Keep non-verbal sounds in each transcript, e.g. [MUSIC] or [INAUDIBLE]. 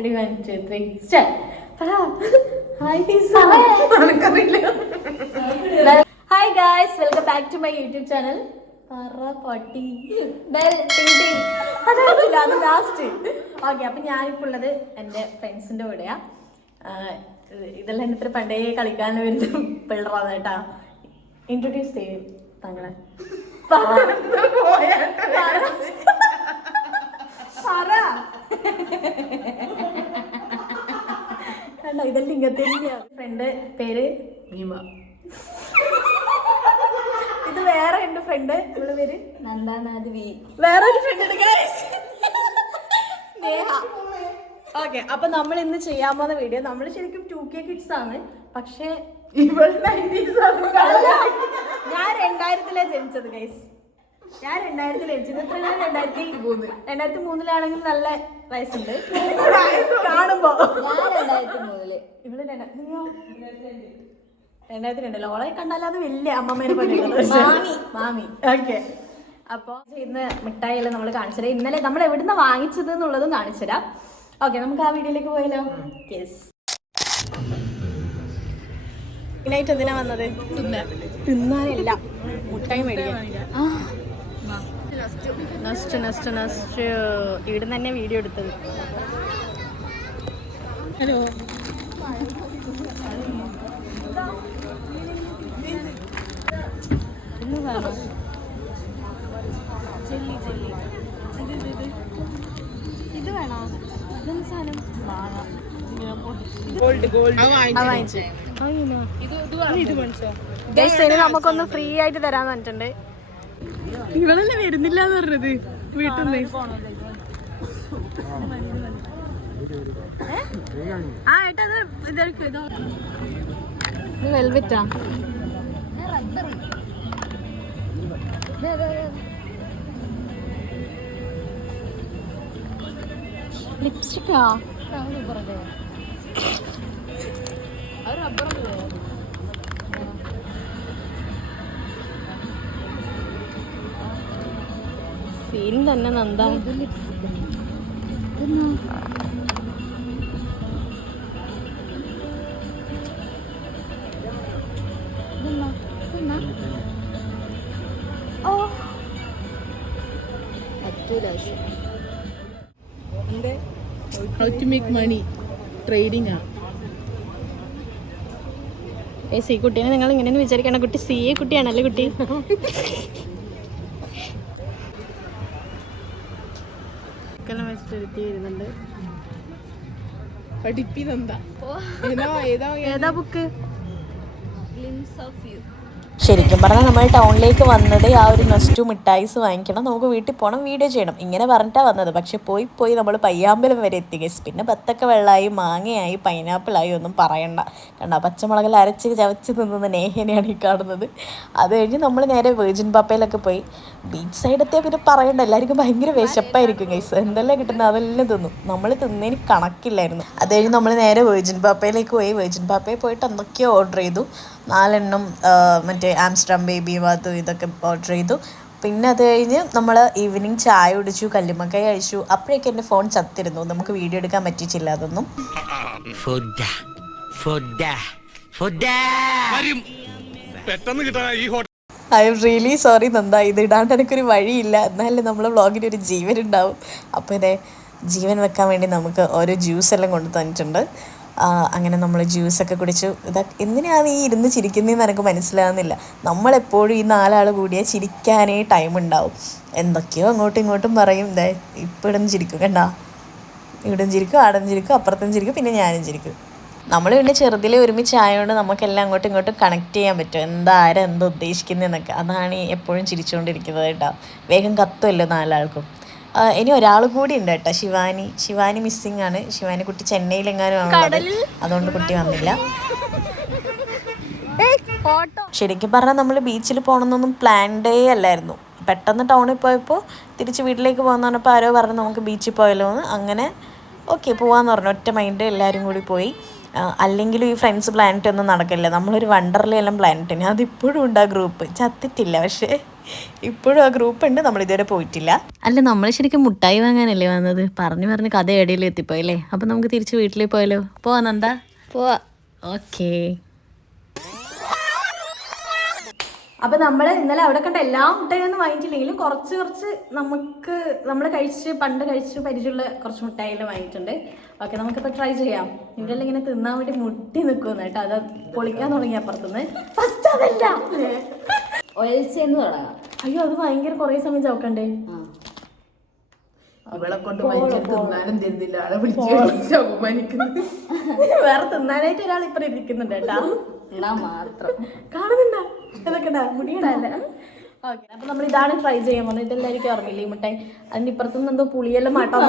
Ready, one, two, three, start. Hi guys welcome back to my YouTube channel പറ പട്ടി. അതറിയില്ല അത് last okay അപ്പം ഞാനിപ്പോൾ ഉള്ളത് എന്റെ ഫ്രണ്ട്സിന്റെ കൂടെയാ. ആഹ് ഇതെല്ലാം എന്റെ ഇത്ര പണ്ടേ കളിക്കാൻ വരുന്ന പിള്ളറാണ് കേട്ടാ. ഇൻട്രൊഡ്യൂസ് ചെയ്യും താങ്കളെ. പറ. കണ്ടോ ഇതെല്ലാം ഇങ്ങനത്തെ ഫ്രണ്ട് പേര് ഭീമ. ഇത് വേറെ ഉണ്ട് ഫ്രണ്ട് ഇവളെ പേര്? നന്ദാനാഥ് വി. വേറെ ഒരു ഫ്രണ്ട്. സ്നേഹ. ഓക്കെ അപ്പൊ നമ്മൾ ഇന്ന് ചെയ്യാൻ പോകുന്ന വീഡിയോ നമ്മൾ ശരിക്കും ടു കെ കിഡ്സ് ആണ്. പക്ഷേ ഇവൾ 90s ആണ്. ഞാൻ രണ്ടായിരത്തിലാണ് ജനിച്ചത് ഗൈസ് ഞാൻ രണ്ടായിരത്തി ജനിച്ചത് രണ്ടായിരത്തി മൂന്ന്. രണ്ടായിരത്തി മൂന്നിലാണെങ്കിൽ നല്ല വയസ്സുണ്ട്. കാണുമ്പോ. ഞാൻ രണ്ടായിരത്തി മൂന്നിൽ നീയോ? രണ്ടായിരത്തി രണ്ടിൽ. ഓളെ കണ്ടാലത് വലിയ അമ്മമ്മേനെ മാമി. മാമി. ഓക്കെ. അപ്പോൾ ഇന്ന് മിഠായിയെല്ലാം നമ്മൾ കാണിച്ചുതരാം ഇന്നലെ നമ്മൾ എവിടുന്ന് വാങ്ങിച്ചത് എന്നുള്ളതും കാണിച്ചുതരാം ഓക്കെ നമുക്ക് ആ വീഡിയോയിലേക്ക് പോയാലോ? യെസ് ഇതിനായിട്ട് എന്തിനാ വന്നത്? തിന്നാനല്ല. മുട്ടായി മേടിക്കാൻ. നെക്സ്റ്റ് നെക്സ്റ്റ് നെക്സ്റ്റ് ഇവിടുന്ന് തന്നെ വീഡിയോ എടുത്തത്. ഹലോ. ഇത് വേണോ ജെല്ലി ജെല്ലി. ഇത് ഇത് ഇത്. ഇത് വേണോ? ഇതെന്ത് സാധനം? നമുക്കൊന്ന് ഫ്രീ ആയിട്ട് തരാന്ന് പറഞ്ഞിട്ടുണ്ട്. ഇവളല്ലേ വരുന്നില്ല എന്ന് പറഞ്ഞത്? വീട്ടിൽ ആ ഏട്ടാ അത് ഇതെടുക്കും ഇതോ. വെൽവെറ്റാ ലിപ്സ്റ്റിക്കാ സീൻ തന്നെ നന്ദ ഓ. How to make money trading ആ. ഏ സി കുട്ടീനെ നിങ്ങൾ ഇങ്ങനെ വിചാരിക്കണ കുട്ടി സി എ കുട്ടിയാണല്ലേ കുട്ടി? [LAUGHS] വരുന്നുണ്ട്. പഠിപ്പിനെന്താ ഏതാ ഏതാ ഓഫ് ബുക്ക് ശരിക്കും പറഞ്ഞാൽ നമ്മൾ ടൗണിലേക്ക് വന്നത് ആ ഒരു നെസ്റ്റു മിഠായിസ് വാങ്ങിക്കണം. നമുക്ക് വീട്ടിൽ പോകണം വീഡിയോ ചെയ്യണം. ഇങ്ങനെ പറഞ്ഞിട്ടാണ് വന്നത്. പക്ഷെ പോയി പോയി നമ്മൾ പയ്യാമ്പലം വരെ എത്തി ഗസ് പിന്നെ ബത്തക്ക വെള്ളമായി മാങ്ങയായി പൈനാപ്പിളായി ഒന്നും പറയണ്ട. കണ്ട? പച്ചമുളകിൽ അരച്ച് ചവച്ച് നിന്നുന്ന നേഹനെയാണ് ഈ കാണുന്നത്. അത് കഴിഞ്ഞ് നമ്മൾ നേരെ വേർജിൻ പാപ്പയിലൊക്കെ പോയി. ബീച്ച് സൈഡത്തെ പിന്നെ പറയണ്ട. എല്ലാവർക്കും ഭയങ്കര വിശപ്പായിരിക്കും ഗൈസ് എന്തെല്ലാം കിട്ടുന്നത് അതെല്ലാം തിന്നും. നമ്മൾ തിന്നതിന് കണക്കില്ലായിരുന്നു. അത് കഴിഞ്ഞ് നമ്മൾ നേരെ വേർജിൻ പാപ്പയിലേക്ക് പോയി. വേർജിൻ പാപ്പയിൽ പോയിട്ട് എന്തൊക്കെയോ ഓർഡർ ചെയ്തു. നാലെണ്ണം മറ്റേ ആംസ്റ്റർഡാം ബേബി അതും ഇതൊക്കെ ഓർഡർ ചെയ്തു. പിന്നെ അത് കഴിഞ്ഞ് നമ്മൾ ഈവനിങ് ചായ കുടിച്ചു കല്ലുമക്കായ കഴിച്ചു. അപ്പോഴേക്കും എന്റെ ഫോൺ ചത്തിരുന്നു. നമുക്ക് വീഡിയോ എടുക്കാൻ പറ്റിച്ചില്ല അതൊന്നും. I'm really sorry Nanda. ഇത് ഇടാണ്ട് എനിക്കൊരു വഴിയില്ല. എന്നാലും നമ്മൾ വ്ളോഗിന് ഒരു ജീവൻ ഉണ്ടാവും. അപ്പോൾ ഇതേ ജീവൻ വെക്കാൻ വേണ്ടി നമുക്ക് ഓരോ ജ്യൂസ് എല്ലാം കൊണ്ടു തന്നിട്ടുണ്ട്. അങ്ങനെ നമ്മൾ ജ്യൂസൊക്കെ കുടിച്ചു ഇതാ എന്തിനാണ് ഈ ഇരുന്ന് ചിരിക്കുന്നതെന്ന് എനിക്ക് മനസ്സിലാകുന്നില്ല നമ്മളെപ്പോഴും ഈ നാലാൾ കൂടിയാൽ ചിരിക്കാനേ ടൈം ഉണ്ടാവും. എന്തൊക്കെയോ അങ്ങോട്ടും ഇങ്ങോട്ടും പറയും ഇതേ ഇപ്പം ചിരിക്കും കണ്ടാ? ഇവിടം ചിരിക്കും ആടം ചിരിക്കും അപ്പുറത്തും ചിരിക്കും പിന്നെ ഞാനും ചിരിക്കും. നമ്മൾ പിന്നെ ചെറുതിലെ ഒരുമിച്ച് ആയതുകൊണ്ട് നമുക്കെല്ലാം അങ്ങോട്ടും ഇങ്ങോട്ടും കണക്ട് ചെയ്യാൻ പറ്റും. എന്താ ആരെന്താ ഉദ്ദേശിക്കുന്നതെന്നൊക്കെ അതാണ് എപ്പോഴും ചിരിച്ചുകൊണ്ടിരിക്കുന്നത് കേട്ടോ. വേഗം കത്തുമല്ലോ നാലാൾക്കും. ഇനി ഒരാൾ കൂടി ഉണ്ട് കേട്ടോ ശിവാനി. ശിവാനി മിസ്സിംഗ് ആണ്. ശിവാനി കുട്ടി ചെന്നൈയിലെങ്ങാനും ആണുള്ളത്. അതുകൊണ്ട് കുട്ടി വന്നില്ല. ശരിക്കും പറഞ്ഞാൽ നമ്മൾ ബീച്ചിൽ പോകണമെന്നൊന്നും പ്ലാൻഡേ അല്ലായിരുന്നു. പെട്ടെന്ന് ടൗണിൽ പോയപ്പോൾ തിരിച്ച് വീട്ടിലേക്ക് പോകുന്ന പറഞ്ഞപ്പോൾ ആരോ പറഞ്ഞു നമുക്ക് ബീച്ചിൽ പോയാലോ എന്ന് അങ്ങനെ ഓക്കെ പോവാന്ന് പറഞ്ഞു. ഒറ്റ മൈൻഡ് എല്ലാവരും കൂടി പോയി. അല്ലെങ്കിലും ഈ ഫ്രണ്ട്സ് പ്ലാനറ്റ് ഒന്നും നടക്കില്ല. നമ്മളൊരു വണ്ടർലെല്ലാം പ്ലാനറ്റിന് അതിപ്പോഴും ഉണ്ട് ആ ഗ്രൂപ്പ് ചത്തിട്ടില്ല. പക്ഷേ ഇപ്പോഴും ആ ഗ്രൂപ്പ് ഉണ്ട്. നമ്മൾ ഇതുവരെ പോയിട്ടില്ല. അല്ല നമ്മൾ ശരിക്കും മുട്ടായി വാങ്ങാനല്ലേ വന്നത്? പറഞ്ഞു പറഞ്ഞ് കഥ എടയിൽ എത്തിപ്പോയല്ലേ? അപ്പം നമുക്ക് തിരിച്ച് വീട്ടിൽ പോയാലോ? പോവാ നന്ദ. പോവാ. ഓക്കേ. അപ്പൊ നമ്മൾ ഇന്നലെ അവിടെ കണ്ട എല്ലാ മുട്ടായിയൊന്നും വാങ്ങിച്ചില്ലെങ്കിലും കുറച്ച് കുറച്ച് നമുക്ക് നമ്മൾ കഴിച്ച് പണ്ട് കഴിച്ച് പരിചയമുള്ള കുറച്ച് മുട്ടായികൾ വാങ്ങിയിട്ടുണ്ട്. ഓക്കെ നമുക്കിപ്പോൾ ട്രൈ ചെയ്യാം. ഇവരെല്ലാം ഇങ്ങനെ തിന്നാൻ വേണ്ടി മുട്ടി നിൽക്കുന്നു കേട്ടോ. അത് പൊളിക്കാൻ തുടങ്ങി അപ്പുറത്തുനിന്ന്. ഫസ്റ്റ് അതല്ല. ഒയൽച്ചെന്ന് തുടങ്ങാം അയ്യോ അത് ഭയങ്കര കുറേ സമയം ചവക്കണ്ടേ ഇവളെ കൊണ്ട് മനുഷ്യൻ തിന്നാനും തരുന്നില്ല. ആളെ വിളിച്ച് അപമാനിക്കുന്നത് വേറെ തിന്നാനായിട്ട് ഒരാൾ ഇപ്പൊ ഇരിക്കുന്നുണ്ട് കേട്ടാ. മാത്രം. കാണുന്നുണ്ടോ? ഇതൊക്കെ ഓക്കെ അപ്പൊ നമ്മൾ ഇതാണ് ട്രൈ ചെയ്യാൻ പോകുന്നത്. ഇതെല്ലാവർക്കും ഓർമ്മയില്ലേ മുട്ടായി? അതിന്റെ ഇപ്പുറത്തുനിന്ന് എന്തോ പുളിയെല്ലാം മാട്ടാൻ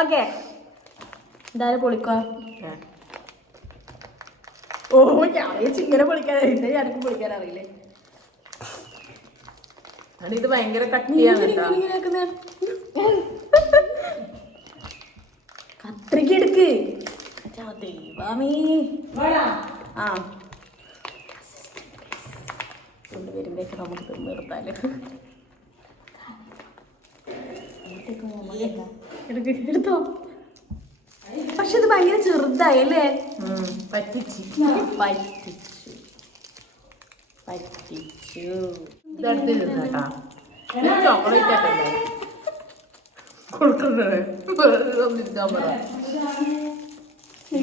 ഓക്കെ ഇതാരെ പൊളിക്കുക ഓ ഞാൻ വിചാരിച്ചു ഇങ്ങനെ പൊളിക്കാൻ അറിയില്ല ഞാനൊക്കെ പൊളിക്കാൻ അറിയില്ലേ? ഇത് ഭയങ്കര കേട്ടോ. ഇങ്ങനെ ആക്കുന്നെ? കത്രിക എടുക്ക്. ദൈവമേ. ആ. കൊണ്ട് വരുമ്പോഴേക്ക് നമുക്ക് തിന്ന് നിർത്താൽ. എടുത്തോ. പക്ഷെ ഇത് ഭയങ്കര ചെറുതായി അല്ലേ? പറ്റിച്ച്. പറ്റിച്ചു. പറ്റിച്ചു. ഇതെടുത്ത് തിന്നട്ടാ ഇത് ചോക്ലേറ്റ് ഒക്കെ അല്ലേ? കൊടുക്കണ്ടേ? വെറുതെ ഒന്ന് ഇരിക്കാൻ പറ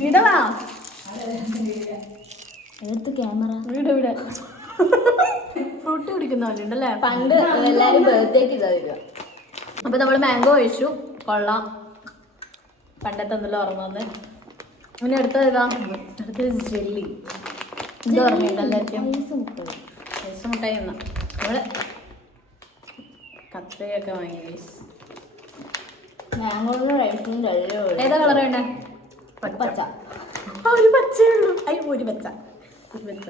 വീടവാ എടുത്ത് ക്യാമറ. വീട് വീട്. ഫ്രൂട്ട് കുടിക്കുന്നവരുണ്ടല്ലേ പണ്ട് എല്ലാരും ബർത്ത്ഡേക്ക് ഇതാ അപ്പൊ നമ്മൾ മാംഗോ കഴിച്ചു. കൊള്ളാം. പണ്ടത്തെ എന്തെല്ലാം ഓർമ്മ വന്ന്? പിന്നെ അടുത്തത് ഇതാ. അടുത്തത് ജെല്ലി. എന്താ പറഞ്ഞിട്ടുണ്ടല്ലോ മുട്ടായി. എന്നാ നമ്മൾ കത്രയൊക്കെ വാങ്ങി വെള്ളം ഏതാ കളർ വേണ്ടേ? പച്ച. ഒരു പച്ചയേ ഉള്ളൂ. അയ്യോ ഒരു പച്ച. ഒരു പച്ച.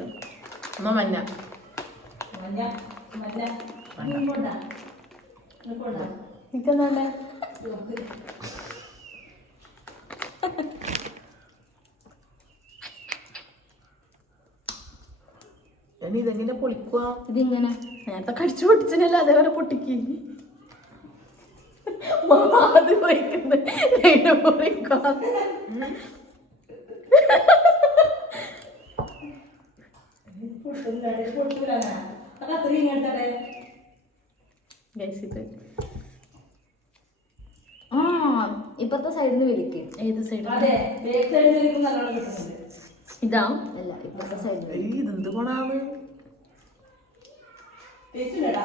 അമ്മ മഞ്ഞ. ഇതെന്താ ഇതെങ്ങനെ പൊളിക്കുക ഇതിങ്ങനെ. നേരത്തെ കടിച്ചു പൊട്ടിച്ചനല്ല അതേപോലെ പൊട്ടിക്ക്. അത് പോയിക്കുന്നു ഇത് ആ ഇപ്പത്തെ സൈഡിൽ നിന്ന് വിളിക്ക് ഏത് സൈഡ്? ഇതാ. അല്ല ഇപ്പത്തെ സൈഡിൽ ഇത് ഇതെന്ത് ഗുണാണ് തരില്ല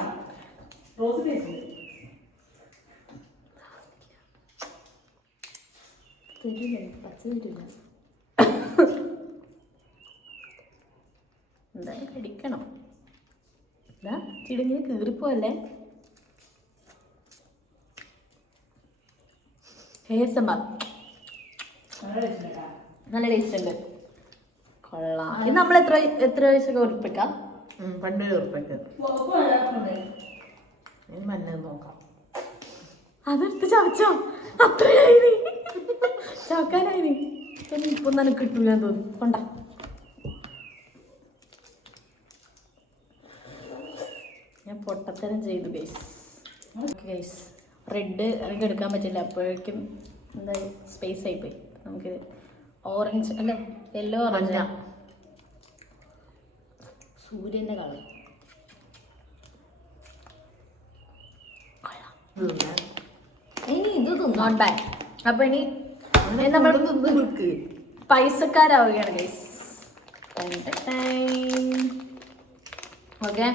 പച്ച തരില്ല എന്തായാലും കടിക്കണം. എന്താ ചിടുങ്ങിന് കീറിപ്പോല്ലേ ഹേസമ്മ നല്ല ടേസ്റ്റ് ഉണ്ട് കൊള്ളാം. ഇത് നമ്മൾ എത്ര എത്ര വയസ്സൊക്കെ ഉറപ്പിക്കാം പണ്ടൊരു ഉറപ്പൊക്കെ മഞ്ഞ നോക്കാം. അതെടുത്ത് ചവച്ചോ? അത്രയായി ചവക്കാനായി നീ ഇനി ഇപ്പൊ നിനക്ക് കിട്ടൂല തോന്നി. കൊണ്ട. ഞാൻ പൊട്ടത്തരം ചെയ്തു ഗൈസ് ഗൈസ് റെഡ് എനിക്ക് എടുക്കാൻ പറ്റില്ല. അപ്പോഴേക്കും എന്താ സ്പേസ് ആയിപ്പോയി നമുക്ക് ഓറഞ്ച് അല്ലേ യെല്ലോ ഓറഞ്ച് മഞ്ഞ. സൂര്യന്റെ കളർ ഇനി ഇത് നോട്ട് ബാഡ് അപ്പൊ ഇനി ഇനി നമ്മൾ നിന്ന് നിൽക്ക് പൈസക്കാരാവുകയാണ് ഗൈസ് ഓക്കെ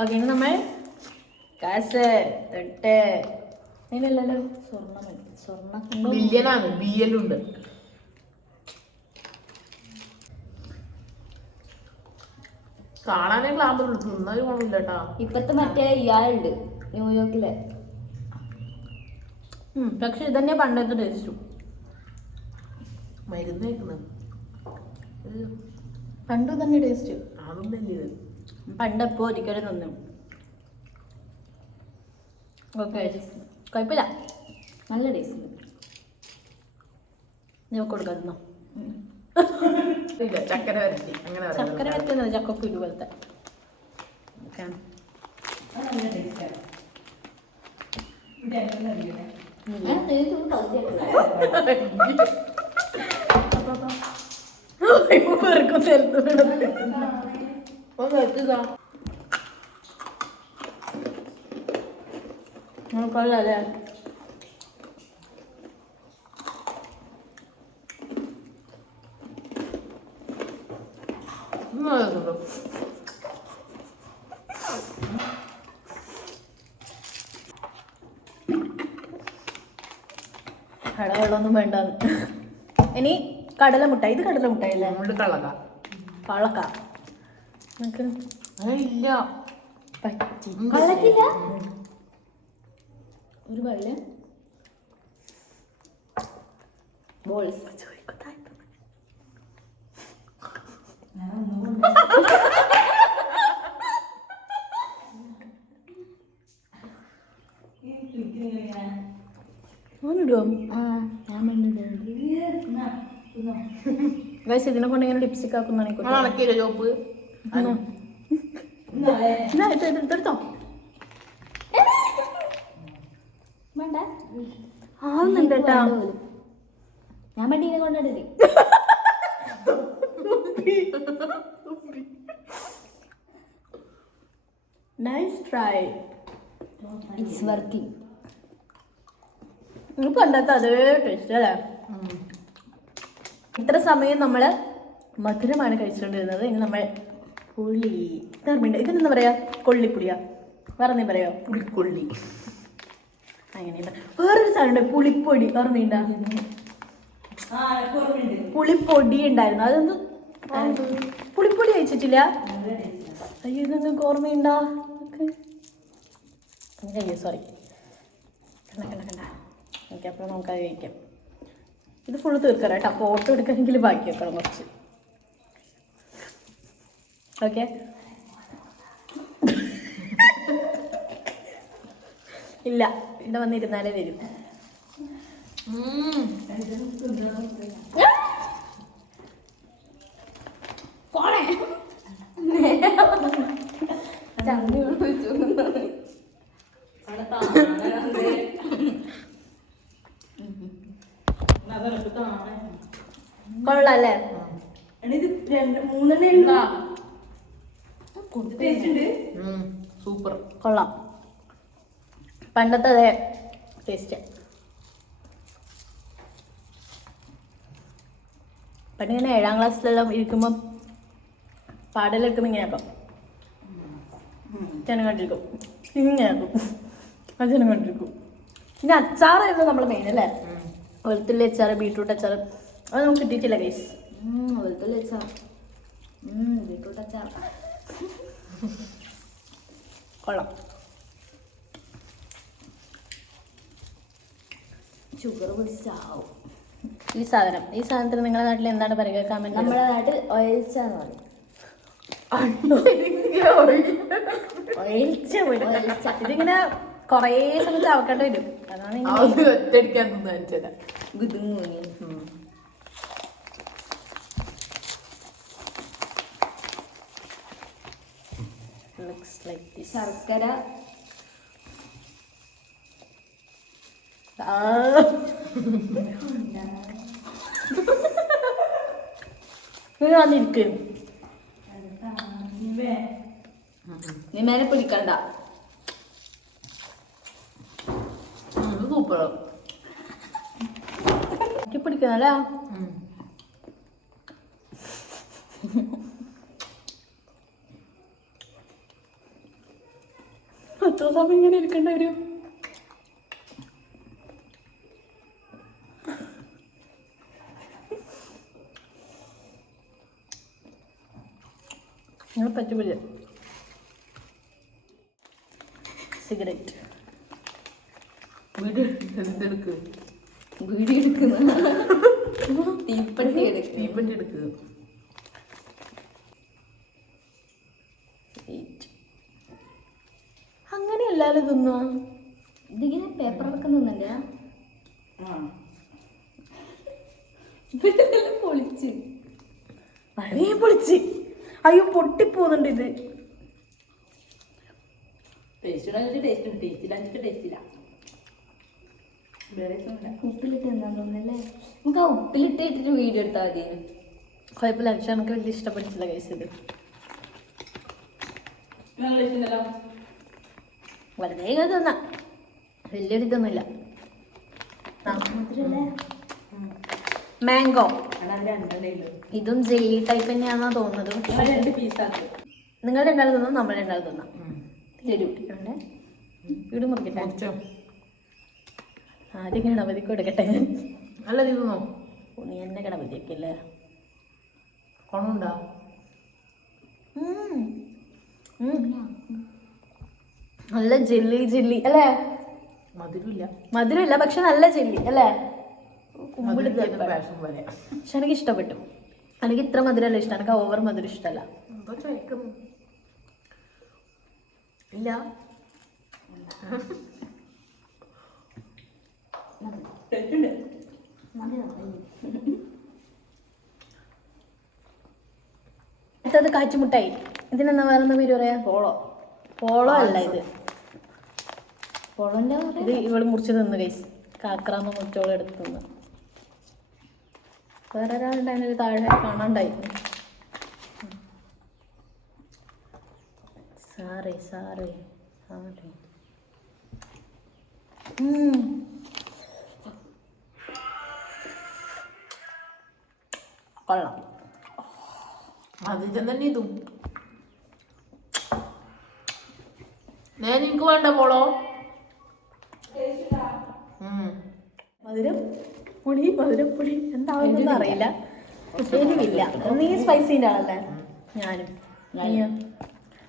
ഓക്കെ നമ്മൾ കാശ് തൊട്ട്. സ്വർണം സ്വർണം ബില്യനാണ് ബി ഉണ്ട്. കാണാനേ ഉള്ളു. തിന്നൊരു ഗുണമില്ല കേട്ടാ ഇപ്പത്തെ മറ്റേ ഇയാളുണ്ട് ന്യൂയോർക്കിലെ. പക്ഷെ ഇതന്നെ പണ്ടത്തെ ടേസ്റ്റും മരുന്ന് കഴിക്കുന്നത് പണ്ട് തന്നെ ടേസ്റ്റ് അതൊന്നല്ലേ പണ്ടപ്പോ പണ്ട് എപ്പോ ഒരിക്കലും തിന്നും. ഓക്കെ കുഴപ്പമില്ല. നല്ല ടേസ്റ്റ് ഞാൻ കൊടുക്കാം [LAUGHS] ചക്കര വരട്ടി. അങ്ങനെ ചക്കര വരട്ടുന്നത് ചക്കൊക്കെ ഇതുപോലത്തെ. കൊള്ളാല്ലേ കട വെള്ളമൊന്നും വേണ്ട ഇനി കടല മുട്ടായി ഇത് കടല മുട്ടായി അല്ലേ? നമ്മൾ കളക പഴക്ക. നമുക്ക് ഇല്ല. പറ്റി. ഒരു വെള്ള ബോൾസ്. ഓനിടുവോ ആ ഞാൻ വേണ്ടിട്ടുണ്ട് ഗൈസ് ഇതിനെ കൊണ്ട് ഇങ്ങനെ ലിപ്സ്റ്റിക് ആക്കുന്നതാണ് ചോപ്പ്? എടുത്തോ. വേണ്ട. ആവുന്നുണ്ട് കേട്ടാ. ഞാൻ വണ്ടീനെ നൈസ് ട്രൈ ഇറ്റ്സ് വർക്കിംഗ് നിങ്ങൾ പണ്ടത്തെ അതേ ടേസ്റ്റ് അല്ലേ? ഇത്ര സമയം നമ്മൾ മധുരമാണ് കഴിച്ചുകൊണ്ടിരുന്നത്. ഇനി നമ്മൾ പുളി. ഇതറിയുണ്ട് ഇതിനെന്താ പറയാ? കൊള്ളിപ്പുളിയാ. വേറെ എന്തെങ്കിലും പറയോ പുളിക്കൊള്ളി അങ്ങനെയുണ്ട് വേറൊരു സാധനം പുളിപ്പൊടി. ഓർമ്മയുണ്ട പുളിപ്പൊടി ഉണ്ടായിരുന്നു. അതൊന്ന് പുളിപ്പൊടി കഴിച്ചിട്ടില്ല? അയ്യോ ഇതൊന്നും ഓർമ്മയുണ്ടാ? അയ്യോ സോറി കണ്ട കണ്ട കണ്ട. ഓക്കെ അപ്പോൾ നമുക്ക് അത് കഴിക്കാം. ഇത് ഫുള്ള് തീർക്കാം കേട്ടോ. ഫോട്ടോ എടുക്കണമെങ്കിൽ ബാക്കി വെക്കണം കുറച്ച്. ഓക്കെ ഇല്ല. ഇവിടെ വന്നിരുന്നാലേ വരും. കൊള്ളാല്ലേ? സൂപ്പർ. കൊള്ളാം. പണ്ടത്തെ അതേ ടേസ്റ്റ് പണ്ട് ഇങ്ങനെ ഏഴാം ക്ലാസ്സിലെല്ലാം ഇരിക്കുമ്പം പാടലെടുക്കുമ്പോൾ ഇങ്ങനെയാക്കും ചെന കണ്ടിരിക്കും. ഇങ്ങനെയാക്കും ആ അച്ഛനും കണ്ടിരിക്കും. പിന്നെ അച്ചാറായിരുന്നു നമ്മൾ മെയിൻ അല്ലേ? വെളുത്തുള്ളി അച്ചാറ് ബീട്രൂട്ട് അച്ചാറ്. അത് നമുക്ക് കിട്ടിയിട്ടില്ല ഗൈസ് വെളുത്തുള്ളി അച്ചാർ ബീട്രൂട്ട് അച്ചാർ കൊള്ളാം. ഷുഗർ പിടിച്ചാവും. ഈ സാധനം ഈ സാധനത്തിന് നിങ്ങളുടെ നാട്ടിൽ എന്താണ് പറയുക കമന്റ് നമ്മുടെ നാട്ടിൽ ഒയൽച്ചാന്ന് പറയും. [LAUGHS] ഒഴിച്ച വീട്. ഇതിങ്ങനെ കുറേ സമയത്ത് അവക്കേണ്ടി വരും. ഒറ്റടിക്കാൻ വെച്ചതാ ഗുദുങ്ങൂങ്ങി looks like this. ശർക്കര. വന്നിരിക്കും [LAUGHS] നീ മേലെ പിടിക്കണ്ട. സൂപ്പർ പിടിക്കുന്നല്ലേ എത്ര സമയം ഇങ്ങനെ ഇരിക്കേണ്ടി വരും നിങ്ങൾ പറ്റുമില്ല സിഗരറ്റ് വീട് എന്തെടുക്ക്? വീഡിയോ എടുക്കുന്ന തീപ്പട്ടി എടുക്കും. തീപ്പന്റെ എടുക്ക്. അങ്ങനെയല്ലല്ലോ തിന്നുക ഇതിങ്ങനെ പേപ്പർ തിന്നല്ലേ പൊളിച്ച്. വളരെ പൊളിച്ച്. അയ്യോ പൊട്ടിപ്പോകുന്നുണ്ട് ഇത്. ഉപ്പിലിട്ട് തോന്നുന്നല്ലേ? നമുക്ക് ആ ഉപ്പിലിട്ട് ഇട്ടിട്ട് വീഡിയോ എടുത്താൽ മതി. കുഴപ്പമില്ല പക്ഷെ നമുക്ക് വലിയ ഇഷ്ടപ്പെട്ടില്ല കഴിച്ചത് വളരെ തിന്നാ. വലിയൊരു ഇതൊന്നുമില്ല. മാംഗോ ഇതും ജെല്ലി ടൈപ്പ് തന്നെയാണെന്നാ തോന്നുന്നത്. നിങ്ങൾ രണ്ടാൾ തിന്നാം നമ്മൾ രണ്ടാൾ തിന്നാം. ശരി കുട്ടികളുണ്ട് വീട് മുറിക്കട്ടെ. ആദ്യം ഗണപതി കൊടുക്കട്ടെ. ഞാൻ നല്ല തിന്നോ ഓ, നീ എന്നെ ഗണപതിയൊക്കെ അല്ലേ കൊണുണ്ടോ. നല്ല ജെല്ലി ജെല്ലി അല്ലേ? മധുരമില്ല. മധുരമില്ല പക്ഷെ നല്ല ജെല്ലി അല്ലേ? പക്ഷെ എനിക്ക് ഇഷ്ടപ്പെട്ടു. എനിക്ക് ഇത്ര മധുരമല്ല ഇഷ്ടം. എനിക്ക് ഓവർ മധുരം ഇഷ്ടമല്ല. എന്തോ അടുത്തത് കാച്ചുമുട്ടായി. ഇതിനെന്താ വേറെ എന്താ പേര് പറയാ? പോളോ. പോളോ അല്ല ഇത്. പോളോന്റെ ഇത് ഇവൾ മുറിച്ച് തിന്ന് കൈസ് കാക്കറാമ്പ മുറ്റോളം എടുത്ത് തിന്ന് വേറെ ഒരാളുണ്ടായിരുന്നു ഒരു താഴെ കാണാണ്ടായി. സാറേ സാറേ സാറേ. കൊള്ളാം. മധുരം തന്നെ ഇതും. ഞാൻ എനിക്ക് വേണ്ട പോളോ. മധുരം പുളി മധുരം പുളി എന്താവുന്നൊന്നും അറിയില്ല. എരിവില്ല. നീ സ്പൈസിന്റെ ആളല്ലേ? ഞാനും?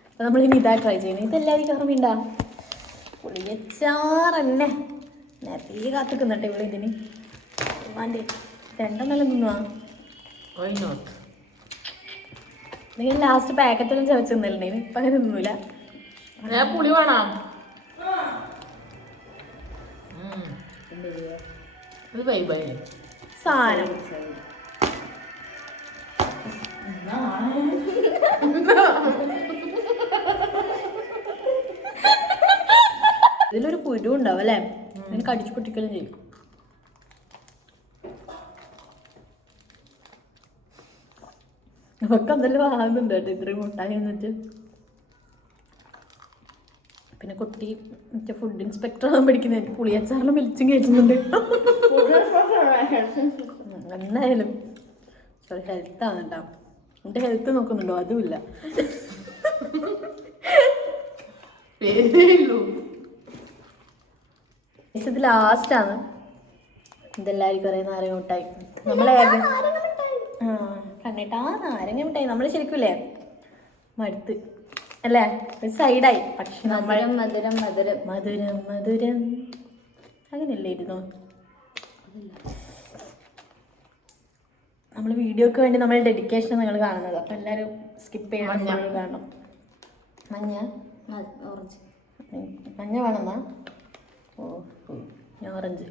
അപ്പൊ നമ്മൾ ഇനി ഇതാ ട്രൈ ചെയ്യുന്നത്. ഇതെല്ലാവർക്കും ഓർമ്മയുണ്ടാ പുളിയച്ചാറന്നെ നേരത്തെ കാത്തിക്കുന്നുണ്ട് ഇവിടെ ഇതിന്. വാണ്ടേ. രണ്ടെണ്ണം തിന്നുവാ. Why നോട്ട് നിങ്ങൾ ലാസ്റ്റ് പാക്കറ്റെല്ലാം ചവച്ച് തിന്നല്ലേ ഇപ്പം അങ്ങനെ തിന്നൂല. ഞാൻ പുളി വേണം. സാധനം. ഇതിലൊരു കുരു ഉണ്ടാവും അല്ലേ? ഇതിന് കടിച്ചു പൊട്ടിക്കലും ചെയ്യും. നമുക്ക് എന്തെല്ലാം വാങ്ങുന്നുണ്ട് കേട്ടോ. ഇത്രയും മുട്ടായി എന്നിട്ട് പിന്നെ കുട്ടി മറ്റേ ഫുഡ് ഇൻസ്പെക്ടർ ആകാൻ പഠിക്കുന്ന. പുളിയച്ചാറിലും വെളിച്ചും കയറ്റുന്നുണ്ട് എന്തായാലും ഹെൽത്ത് ആണ് കേട്ടോ എന്റെ ഹെൽത്ത് നോക്കുന്നുണ്ടോ? അതുമില്ല. പേരേ ആണ് ഇത് ലാസ്റ്റാണ് ഇതെല്ലാവർക്കും അറിയാം നാരങ്ങ മുട്ടായി. നമ്മളെ കണ്ടിട്ടാ നാരങ്ങ മിഠായി നമ്മൾ ശരിക്കൂലേ മടുത്ത്. അല്ലേ? ഒരു സൈഡായി. പക്ഷെ നമ്മൾ മധുരം മധുരം. മധുരം മധുരം. അങ്ങനെയല്ലേ ഇരുന്നു നമ്മൾ വീഡിയോക്ക് വേണ്ടി നമ്മൾ ഡെഡിക്കേഷൻ നിങ്ങൾ കാണുന്നത്. അപ്പം എല്ലാരും സ്കിപ്പ് ചെയ്യണം കാണണം മഞ്ഞ ഓറഞ്ച്. മഞ്ഞ വേണമെന്നാ ഓ ഓറഞ്ച്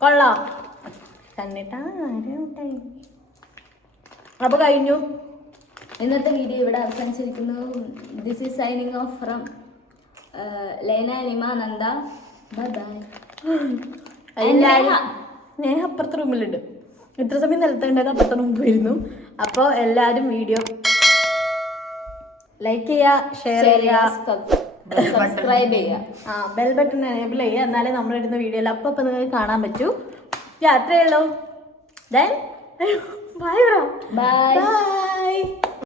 കൊള്ളാം. കണ്ടിട്ടാ ആരും ഉണ്ടായി അപ്പൊ കഴിഞ്ഞു. ഇന്നത്തെ വീഡിയോ ഇവിടെ അവസാനിച്ചിരിക്കുന്നു. This is signing off from Laina Lima Nanda bye bye അപ്പുറത്തെ റൂമിലുണ്ട്. ഇത്ര സമയം നിലത്തുണ്ടായത് അപ്പുറത്തെ റൂമിൽ പോയിരുന്നു. അപ്പോൾ എല്ലാവരും വീഡിയോ ലൈക്ക് ചെയ്യുക ഷെയർ ചെയ്യുക സബ്സ്ക്രൈബ് ചെയ്യുക ആ ബെൽ ബട്ടൺ എനേബിൾ ചെയ്യുക എന്നാലേ നമ്മളിടുന്ന വീഡിയോയിൽ അപ്പം അപ്പം നിങ്ങൾക്ക് കാണാൻ പറ്റൂ. യാത്രയുള്ളൂ ദെൻ ബൈ ബൈ ബൈ